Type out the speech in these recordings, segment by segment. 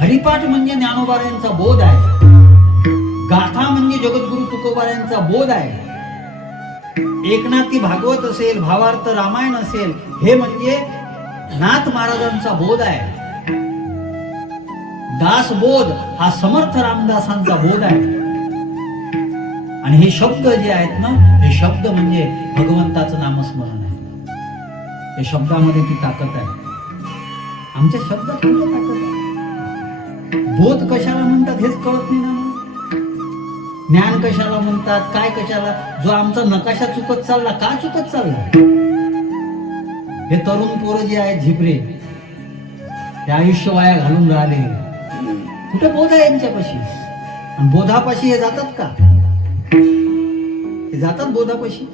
हरिपाठ म्हणजे ज्ञानोबारायांचा बोध आहे, गाथा म्हणजे जगद्गुरु तुकोबारायांचा बोध आहे, एकनाथी भागवत असेल, भावार्थ रामायण असेल, हे म्हणजे नाथ महाराजांचा बोध आहे. दासबोध हा समर्थ रामदासांचा बोध आहे. आणि हे शब्द जे आहेत ना, हे शब्द म्हणजे भगवंताचं नामस्मरण आहे. या शब्दामध्ये ती ताकद आहे. आमच्या शब्दात कोणती ताकद आहे? बोध कशाला म्हणतात हेच कळत नाही ना. ज्ञान कशाला म्हणतात, काय कशाला? जो आमचा नकाशा चुकत चालला, का चुकत चालला? हे तरुण पोरं जे आहेत झिपरे, ते आयुष्य वाया घालून राहिले. कुठे बोध आहे यांच्यापाशी? आणि बोधापाशी हे जातात का? हे जातात बोधापाशी?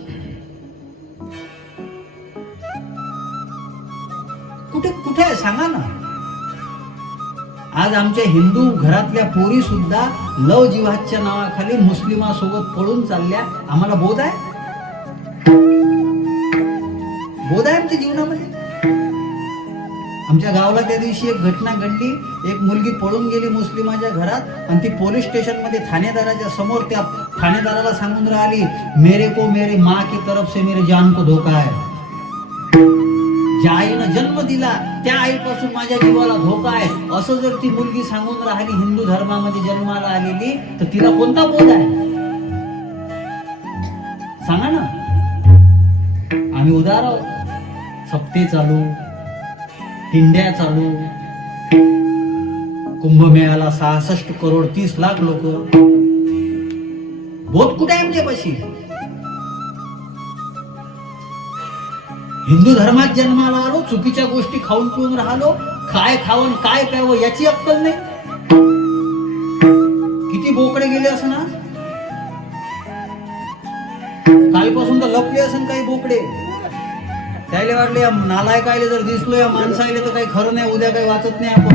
कुठे कुठे आहे सांगा ना. आज आमच्या हिंदू घरातल्या पोरी सुद्धा लव जिहादच्या नावाखाली मुस्लिमासोबत पळून चालल्या. आम्हाला बोध आहे? बोध आहे आमच्या जीवनामध्ये? आमच्या गावाला त्या दिवशी एक घटना घडली. एक मुलगी पळून गेली मुस्लिमाच्या घरात आणि ती पोलीस स्टेशन मध्ये ठाणेदाराच्या समोर त्या ठाणेदाराला सांगून राहिली, मेरे को मेरी माँ की तरफ से मेरे जान को धोका है. ज्या आईनं जन्म दिला त्या आईपासून माझ्या जीवाला धोका आहे, असं जर ती मुलगी सांगून राहिली हिंदू धर्मामध्ये जन्माला आलेली, तर तिला कोणता बोध आहे सांगा ना. आम्ही उदार आहोत. सप्ते चालू, दिंड्या चालू, कुंभमेळ्याला 66 करोड 30 लाख लोक. बोध कुठे आहे आमच्यापाशी? हिंदू धर्मात जन्माला आलो, चुकीच्या गोष्टी खाऊन पिऊन राहिलो, काय खावं काय प्यावं याची अक्कल नाही. किती बोकडे गेले असं ना, कालपासून तर लपले असन काही बोकडे. त्याला वाटले या नालायकायले जर दिसलो या माणसायले तर काही खरं नाही, उद्या काही वाचत नाही आपण.